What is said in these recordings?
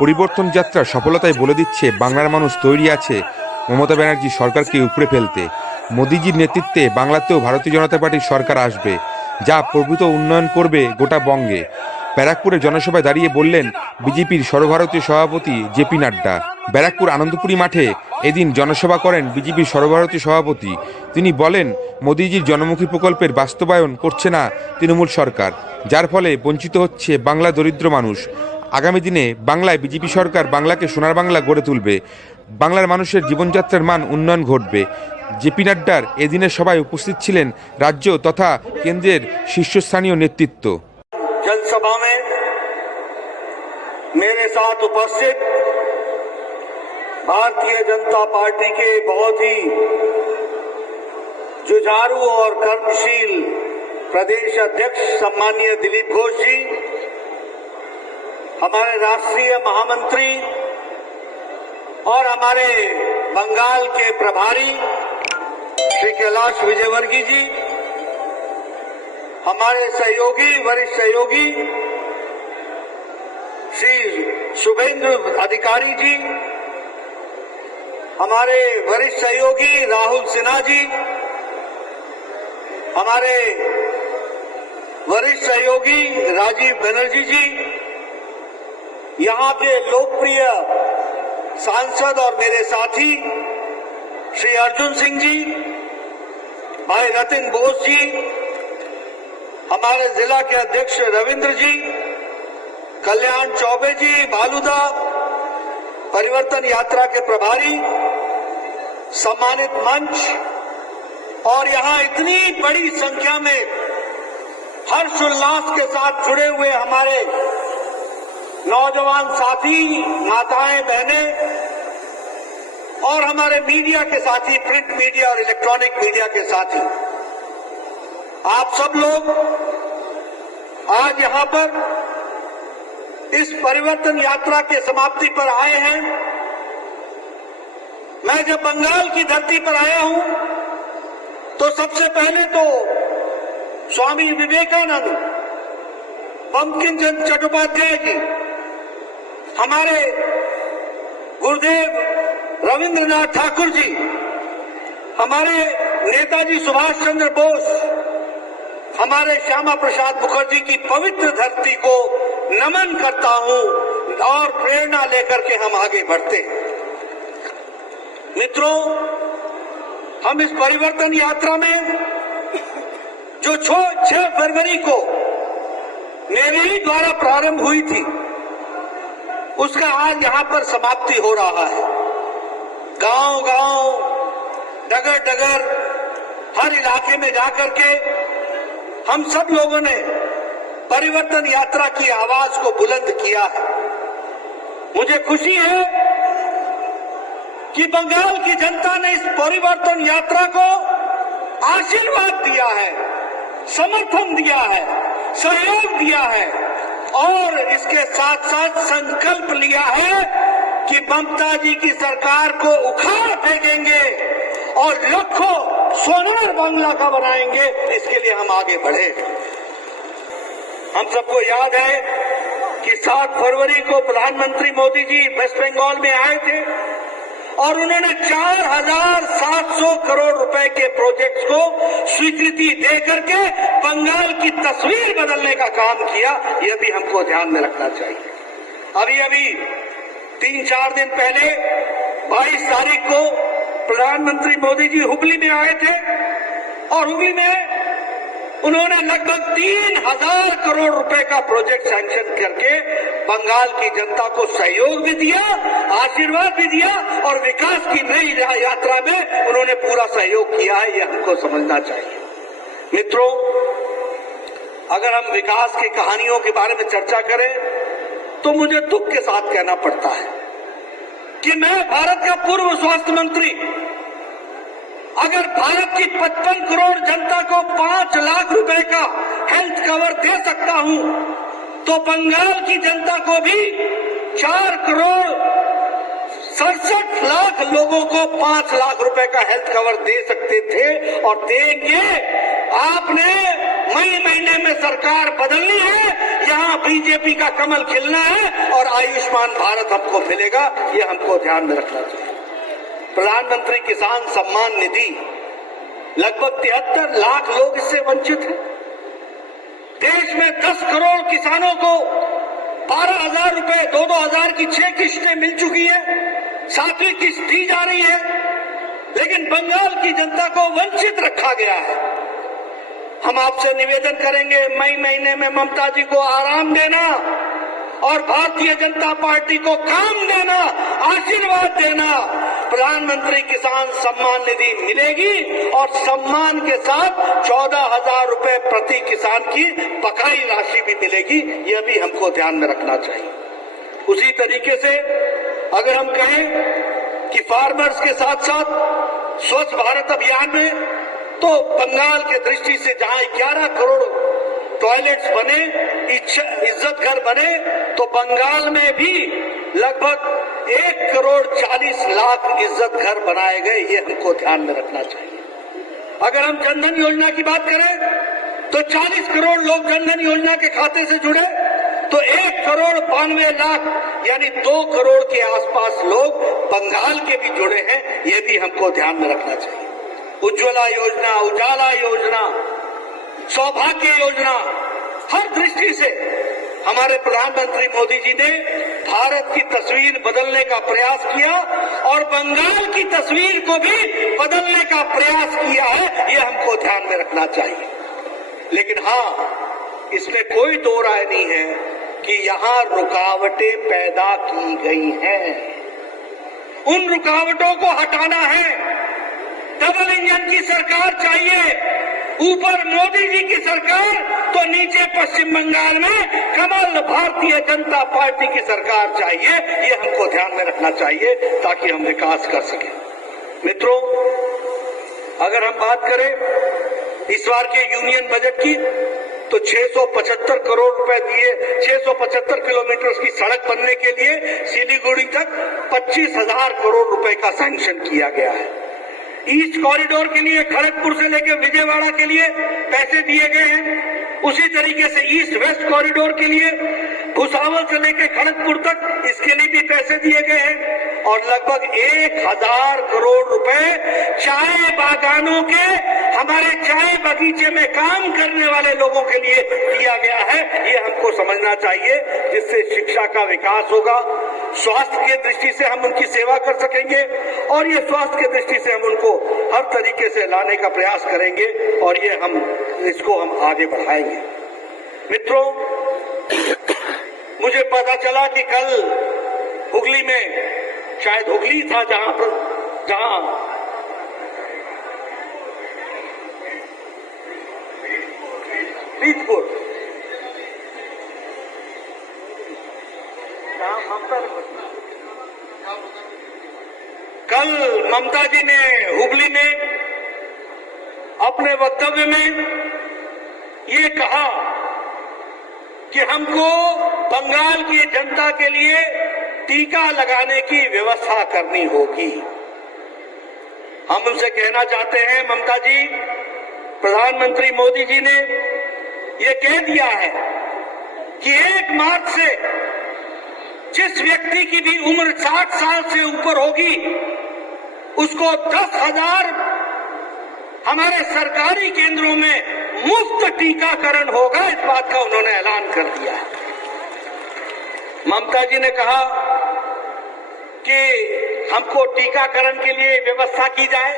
পরিবর্তন যাত্রা সফলতায় বলে দিচ্ছে বাংলার মানুষ তৈরি আছে মমতা ব্যানার্জি সরকারকে উপড়ে ফেলতে। মোদিজির নেতৃত্বে বাংলাতেও ভারতীয় জনতা পার্টির সরকার আসবে, যা প্রভূত উন্নয়ন করবে গোটা বঙ্গে। ব্যারাকপুরে জনসভায় দাঁড়িয়ে বললেন বিজেপির সর্বভারতীয় সভাপতি জেপি নাড্ডা। ব্যারাকপুর আনন্দপুরী মাঠে এদিন জনসভা করেন বিজেপির সর্বভারতীয় সভাপতি। তিনি বলেন মোদিজির জনমুখী প্রকল্পের বাস্তবায়ন করছে না তৃণমূল সরকার, যার ফলে বঞ্চিত হচ্ছে বাংলা দরিদ্র মানুষ। আগামী দিনে বাংলায় বিজেপি সরকার বাংলাকে সোনার বাংলা গড়ে তুলবে, বাংলার মানুষের জীবনযাত্রার মান উন্নয়ন ঘটবে। জেপি নাড্ডার এদিনের সভায় উপস্থিত ছিলেন রাজ্য তথা কেন্দ্রের শীর্ষস্থানীয় নেতৃত্ব। जनसभा में मेरे साथ उपस्थित भारतीय जनता पार्टी के बहुत ही जुझारू और कर्मशील प्रदेश अध्यक्ष सम्माननीय दिलीप घोष जी, हमारे राष्ट्रीय महामंत्री और हमारे बंगाल के प्रभारी श्री कैलाश विजयवर्गीय जी, हमारे सहयोगी वरिष्ठ सहयोगी श्री शुभेंद्र अधिकारी जी, हमारे वरिष्ठ सहयोगी राहुल सिन्हा जी, हमारे वरिष्ठ सहयोगी राजीव बनर्जी जी, यहाँ के लोकप्रिय सांसद और मेरे साथी श्री अर्जुन सिंह जी, भाई रतिन बोस जी, हमारे जिला के अध्यक्ष रविंद्र जी, कल्याण चौबे जी, भालूदा, परिवर्तन यात्रा के प्रभारी, सम्मानित मंच और यहाँ इतनी बड़ी संख्या में हर्षोल्लास के साथ जुड़े हुए हमारे नौजवान साथी, माताएं, बहनें और हमारे मीडिया के साथी, प्रिंट मीडिया और इलेक्ट्रॉनिक मीडिया के साथी, आप सब लोग आज यहाँ पर इस परिवर्तन यात्रा के समाप्ति पर आए हैं। मैं जब बंगाल की धरती पर आया हूं तो सबसे पहले तो स्वामी विवेकानंद, बंकिम चंद्र चट्टोपाध्याय जी, हमारे गुरुदेव रविंद्रनाथ ठाकुर जी, हमारे नेताजी सुभाष चंद्र बोस, हमारे श्यामा प्रसाद मुखर्जी की पवित्र धरती को नमन करता हूं और प्रेरणा लेकर के हम आगे बढ़ते हैं। मित्रों, हम इस परिवर्तन यात्रा में जो 6 फरवरी को मेरे ही द्वारा प्रारंभ हुई थी, उसका आज यहां पर समाप्ति हो रहा है। गांव-गांव, डगर-डगर, हर इलाके में जाकर के हम सब लोगों ने परिवर्तन यात्रा की आवाज को बुलंद किया है। मुझे खुशी है कि बंगाल की जनता ने इस परिवर्तन यात्रा को आशीर्वाद दिया है, समर्थन दिया है, सहयोग दिया है और इसके साथ साथ संकल्प लिया है कि ममता जी की सरकार को उखाड़ फेंकेंगे और लाखों सोनार बांग्ला का बनाएंगे। इसके लिए हम आगे बढ़े। हम सबको याद है कि 7 फरवरी को प्रधानमंत्री मोदी जी वेस्ट बंगाल में आए थे और उन्होंने 4700 करोड़ रुपए के प्रोजेक्ट्स को स्वीकृति दे करके बंगाल की तस्वीर बदलने का काम किया। यह भी हमको ध्यान में रखना चाहिए। अभी 3-4 दिन पहले 22 तारीख को प्रधानमंत्री मोदी जी हुगली में आए थे और हुगली में उन्होंने लगभग 3000 करोड़ रुपए का प्रोजेक्ट सैंक्शन करके बंगाल की जनता को सहयोग भी दिया, आशीर्वाद भी दिया और विकास की नई यात्रा में उन्होंने पूरा सहयोग किया है। यह हमको समझना चाहिए। मित्रों, अगर हम विकास की कहानियों के बारे में चर्चा करें तो मुझे दुख के साथ कहना पड़ता है कि मैं भारत का पूर्व स्वास्थ्य मंत्री, अगर भारत की 55 करोड़ जनता को 5 लाख रुपए का हेल्थ कवर दे सकता हूं तो बंगाल की जनता को भी 4 करोड़ 67 लाख लोगों को 5 लाख रुपए का हेल्थ कवर दे सकते थे और देंगे। आपने मई महीने में सरकार बदलनी है, यहाँ बीजेपी का कमल खिलना है और आयुष्मान भारत हमको मिलेगा, ये हमको ध्यान में रखना चाहिए। प्रधानमंत्री किसान सम्मान निधि, लगभग 73 लाख लोग इससे वंचित हैं। देश में 10 करोड़ किसानों को 12,000 रुपए 2-2 हजार की 6 किस्तें मिल चुकी है, 7वीं किस्त दी जा रही है, लेकिन बंगाल की जनता को वंचित रखा गया है। हम आपसे निवेदन करेंगे, मई महीने में ममता जी को आराम देना और भारतीय जनता पार्टी को काम देना, आशीर्वाद देना। प्रधानमंत्री किसान सम्मान निधि मिलेगी और सम्मान के साथ 14,000 रुपए प्रति किसान की बकाई राशि भी मिलेगी, यह भी हमको ध्यान में रखना चाहिए। उसी तरीके से अगर हम कहें कि फार्मर्स के साथ साथ स्वच्छ भारत अभियान में, तो बंगाल के दृष्टि से जहां 11 करोड़ टॉयलेट्स बने, इज्जत घर बने, तो बंगाल में भी लगभग 1 करोड़ 40 लाख इज्जत घर बनाए गए, ये हमको ध्यान में रखना चाहिए। अगर हम जनधन योजना की बात करें तो 40 करोड़ लोग जनधन योजना के खाते से जुड़े, तो 1 करोड़ 92 लाख यानी 2 करोड़ के आसपास लोग बंगाल के भी जुड़े हैं, ये भी हमको ध्यान में रखना चाहिए। उज्ज्वला योजना, उजाला योजना, सौभाग्य योजना, हर दृष्टि से हमारे प्रधानमंत्री मोदी जी ने भारत की तस्वीर बदलने का प्रयास किया और बंगाल की तस्वीर को भी बदलने का प्रयास किया है, ये हमको ध्यान में रखना चाहिए। लेकिन हाँ, इसमें कोई दो राय नहीं है कि यहाँ रुकावटें पैदा की गई हैं। उन रुकावटों को हटाना है। डबल इंजन की सरकार चाहिए, ऊपर मोदी जी की सरकार, तो नीचे पश्चिम बंगाल में कमल भारतीय जनता पार्टी की सरकार चाहिए, ये हमको ध्यान में रखना चाहिए ताकि हम विकास कर सकें। मित्रों, अगर हम बात करें इस बार के यूनियन बजट की, तो 675 करोड़ रुपए दिए, 675 किलोमीटर की सड़क बनने के लिए सिलीगुड़ी तक 25,000 करोड़ रुपए का सैंक्शन किया गया है। ईस्ट कॉरिडोर के लिए खड़गपुर से लेकर विजयवाड़ा के लिए पैसे दिए गए हैं। उसी तरीके से ईस्ट वेस्ट कॉरिडोर के लिए भुसावल से लेकर खड़गपुर तक, इसके लिए भी पैसे दिए गए हैं। और लगभग 1,000 करोड़ रुपए चाय बागानों के, हमारे चाय बगीचे में काम करने वाले लोगों के लिए दिया गया है, ये हमको समझना चाहिए, जिससे शिक्षा का विकास होगा, स्वास्थ्य की दृष्टि से हम उनकी सेवा कर सकेंगे और ये स्वास्थ्य की दृष्टि से हम उनको हर तरीके से लाने का प्रयास करेंगे और ये इसको हम आगे बढ़ाएंगे। मित्रों, मुझे पता चला कि कल हुगली में, शायद हुगली था जहां फरीदपुर, कल ममता जी ने हुगली में अपने वक्तव्य में ये कहा कि हमको बंगाल की जनता के लिए टीका लगाने की व्यवस्था करनी होगी। हम उनसे कहना चाहते हैं, ममता जी, प्रधानमंत्री मोदी जी ने ये कह दिया है कि 1 मार्च से जिस व्यक्ति की भी उम्र 60 साल से ऊपर होगी उसको 10,000 हमारे सरकारी केंद्रों में मुफ्त टीकाकरण होगा। इस बात का उन्होंने ऐलान कर दिया है। ममता जी ने कहा कि हमको टीकाकरण के लिए व्यवस्था की जाए।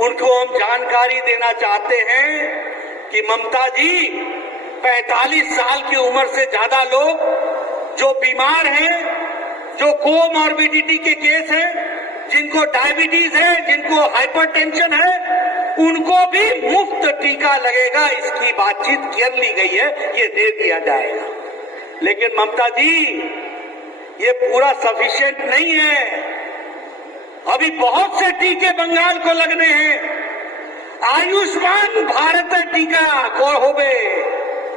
उनको हम जानकारी देना चाहते हैं कि ममता जी, 45 साल की उम्र से ज्यादा लोग जो बीमार हैं, जो कोमॉर्बिडिटी के केस हैं, जिनको डायबिटीज है, जिनको हाइपरटेंशन है, उनको भी मुफ्त टीका लगेगा। इसकी बातचीत कर ली गई है, ये दे दिया जाएगा। लेकिन ममता जी, ये पूरा सफिशिएंट नहीं है। अभी बहुत से टीके बंगाल को लगने हैं। आयुष्मान भारत टीका को होवे,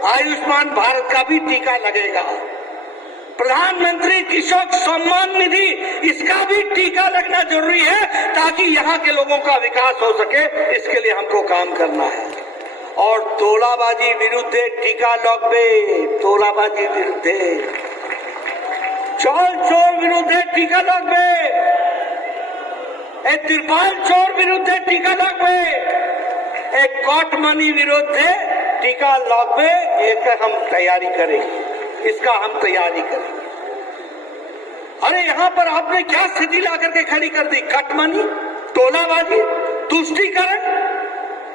आयुष्मान भारत का भी टीका लगेगा। प्रधानमंत्री किसान सम्मान निधि, इसका भी टीका लगना जरूरी है ताकि यहाँ के लोगों का विकास हो सके। इसके लिए हमको काम करना है। और तोलाबाजी विरुद्धে टीका লাগবে तोलाबाजी विरुद्धে चोर चोर विरुद्धে टीका লাগবে एक तिरपाल चोर विरुद्धে टीका লাগবে एक कॉटमनी विरुद्धে टीका লাগবে एक हम तैयारी करेंगे इसका हम तैयारी करेंगे। अरे यहाँ पर आपने क्या स्थिति ला करके खड़ी कर दी? कटमनी, टोलाबाजी, तुष्टीकरण,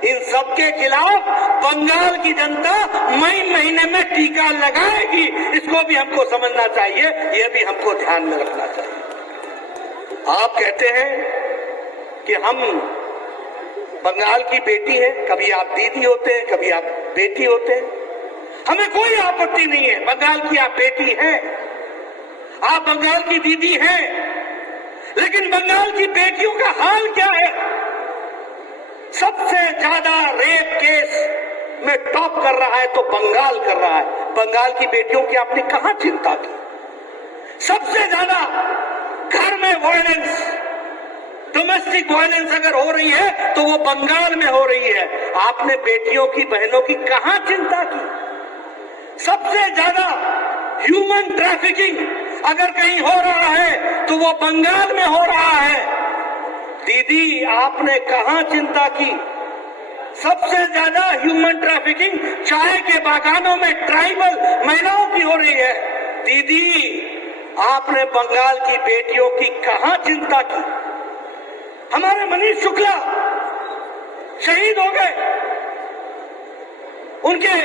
इन सब के खिलाफ बंगाल की जनता मई महीने में टीका लगाएगी। इसको भी हमको समझना चाहिए, यह भी हमको ध्यान में रखना चाहिए। आप कहते हैं कि हम बंगाल की बेटी हैं, कभी आप दीदी होते हैं, कभी आप बेटी होते हैं। हमें कोई आपत्ति नहीं है, बंगाल की आप बेटी हैं, आप बंगाल की दीदी हैं, लेकिन बंगाल की बेटियों का हाल क्या है? सबसे ज्यादा रेप केस में टॉप कर रहा है तो बंगाल कर रहा है। बंगाल की बेटियों की आपने कहां चिंता की? सबसे ज्यादा घर में वायलेंस, डोमेस्टिक वायलेंस अगर हो रही है तो वो बंगाल में हो रही है। आपने बेटियों की, बहनों की कहां चिंता की? सबसे ज्यादा ह्यूमन ट्रैफिकिंग अगर कहीं हो रहा है तो वो बंगाल में हो रहा है। दीदी, आपने कहां चिंता की? सबसे ज्यादा ह्यूमन ट्रैफिकिंग चाय के बागानों में ट्राइबल महिलाओं की हो रही है। दीदी, आपने बंगाल की बेटियों की कहां चिंता की? हमारे मनीष शुक्ला शहीद हो गए, उनके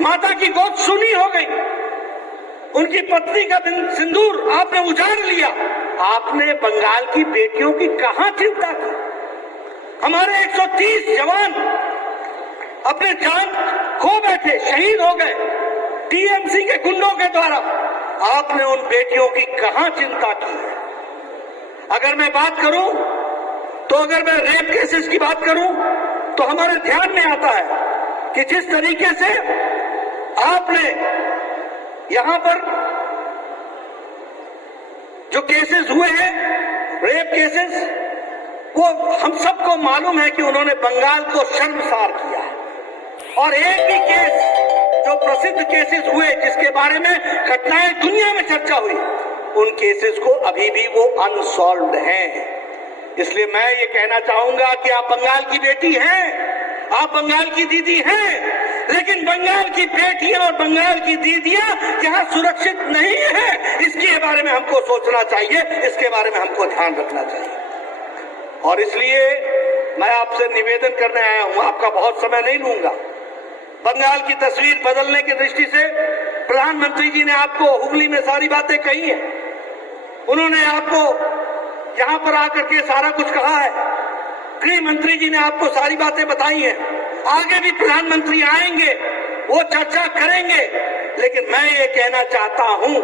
माता की गोद सुनी हो गई, उनकी पत्नी का सिंदूर आपने उजाड़ लिया। आपने बंगाल की बेटियों की कहां चिंता की? हमारे 130 जवान अपने जान खो बैठे, शहीद हो गए टीएमसी के गुंडों के द्वारा। आपने उन बेटियों की कहां चिंता की? अगर मैं बात करूं तो अगर मैं रेप केसेस की बात करूं तो हमारे ध्यान में आता है कि जिस तरीके से आपने यहां पर जो केसेस हुए हैं, रेप केसेस, वो हम सबको मालूम है कि उन्होंने बंगाल को शर्मसार किया है। और एक भी केस, जो प्रसिद्ध केसेस हुए जिसके बारे में घटनाएं दुनिया में चर्चा हुई, उन केसेस को अभी भी वो अनसॉल्व्ड हैं। इसलिए मैं ये कहना चाहूंगा कि आप बंगाल की बेटी हैं, आप बंगाल की दीदी हैं, लेकिन बंगाल की बेटियां और बंगाल की दीदियां यहाँ सुरक्षित नहीं है। इसके बारे में हमको सोचना चाहिए, इसके बारे में हमको ध्यान रखना चाहिए। और इसलिए मैं आपसे निवेदन करने आया हूं, आपका बहुत समय नहीं लूंगा। बंगाल की तस्वीर बदलने की दृष्टि से प्रधानमंत्री जी ने आपको हुगली में सारी बातें कही है, उन्होंने आपको यहाँ पर आकर के सारा कुछ कहा है, गृह मंत्री जी ने आपको सारी बातें बताई हैं, आगे भी प्रधानमंत्री आएंगे, वो चर्चा करेंगे। लेकिन मैं ये कहना चाहता हूं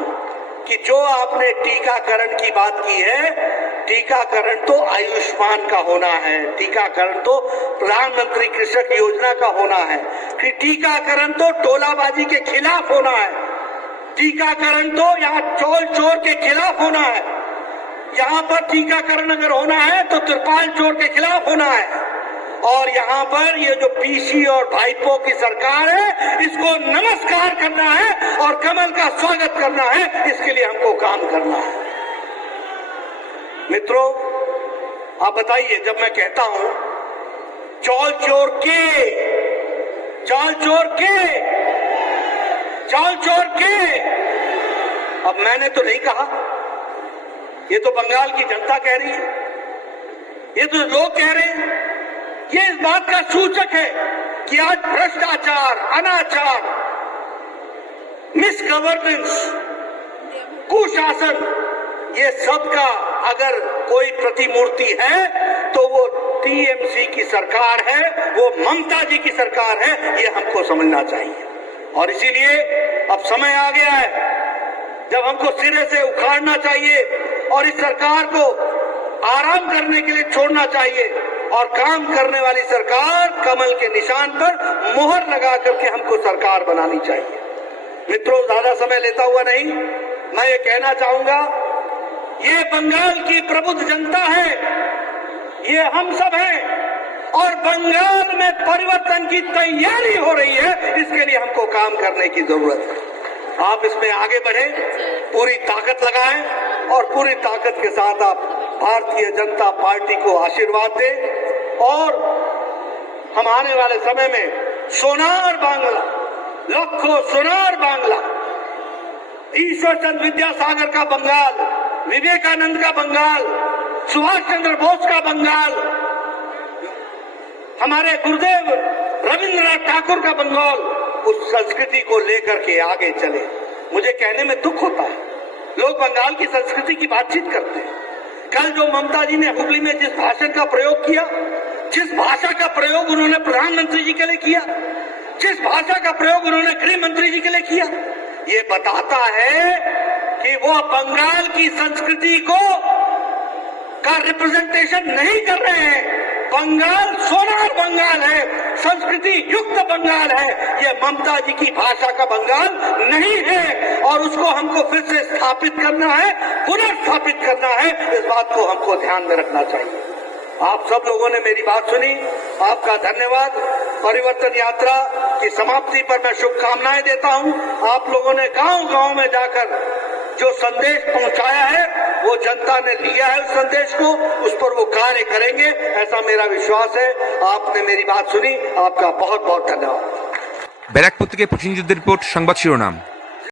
कि जो आपने टीकाकरण की बात की है, टीकाकरण तो आयुष्मान का होना है, टीकाकरण तो प्रधानमंत्री कृषक योजना का होना है, कि टीकाकरण तो टोलाबाजी के खिलाफ होना है, टीकाकरण तो यहाँ चोल चोर के खिलाफ होना है। यहाँ पर टीकाकरण अगर होना है तो तिरपाल चोर के खिलाफ होना है। और यहाँ पर ये जो पीसी और भाईपो की सरकार है, इसको नमस्कार करना है और कमल का स्वागत करना है, इसके लिए हमको काम करना है। मित्रों, आप बताइए, जब मैं कहता हूं चौल चोर के, चौल चोर के, चौल चोर के, अब मैंने तो नहीं कहा, ये तो बंगाल की जनता कह रही है, ये तो लोग कह रहे हैं। ये इस बात का सूचक है कि आज भ्रष्टाचार, अनाचार, मिसगवर्नेंस, कुशासन, ये सब का अगर कोई प्रतिमूर्ति है तो वो टीएमसी की सरकार है, वो ममता जी की सरकार है, ये हमको समझना चाहिए। और इसीलिए अब समय आ गया है जब हमको सिरे से उखाड़ना चाहिए और इस सरकार को आराम करने के लिए छोड़ना चाहिए और काम करने वाली सरकार, कमल के निशान पर मोहर लगा करके हमको सरकार बनानी चाहिए। मित्रों, ज्यादा समय लेता हुआ नहीं, मैं ये कहना चाहूंगा, ये बंगाल की प्रबुद्ध जनता है, ये हम सब हैं और बंगाल में परिवर्तन की तैयारी हो रही है। इसके लिए हमको काम करने की जरूरत है। आप इसमें आगे बढ़े, पूरी ताकत लगाएं और पूरी ताकत के साथ आप भारतीय जनता पार्टी को आशीर्वाद दें और हम आने वाले समय में सोनार बांग्ला, लखों सोनार बांग्ला, ईश्वर चंद्र विद्यासागर का बंगाल, विवेकानंद का बंगाल, सुभाष चंद्र बोस का बंगाल, हमारे गुरुदेव रविंद्रनाथ ठाकुर का बंगाल, उस संस्कृति को लेकर के आगे चले। मुझे कहने में दुख होता है, लोग बंगाल की संस्कृति की बातचीत करते हैं। कल जो ममता जी ने हुगली में जिस भाषण का प्रयोग किया, जिस भाषा का प्रयोग उन्होंने प्रधानमंत्री जी के लिए किया, जिस भाषा का प्रयोग उन्होंने गृह मंत्री जी के लिए किया, ये बताता है कि वो बंगाल की संस्कृति को का रिप्रेजेंटेशन नहीं कर रहे हैं। बंगाल सोनार बंगाल है, संस्कृति युक्त बंगाल है, ये ममता जी की भाषा का बंगाल नहीं है और उसको हमको फिर से स्थापित करना है, पुनर्स्थापित करना है। इस बात को हमको ध्यान में रखना चाहिए। आप सब लोगों ने मेरी बात सुनी, आपका धन्यवाद। परिवर्तन यात्रा की समाप्ति पर मैं शुभकामनाएं देता हूं। आप लोगों ने गांव-गांव में जाकर जो संदेश पहुंचाया है वो जनता ने लिया है, उस संदेश को, उस पर वो कार्य करेंगे, ऐसा मेरा विश्वास है। आपने मेरी बात सुनी, आपका बहुत बहुत धन्यवाद। ব্যারাকপুর থেকে প্রসেনজিতের রিপোর্ট, সংবাদ শিরোনাম।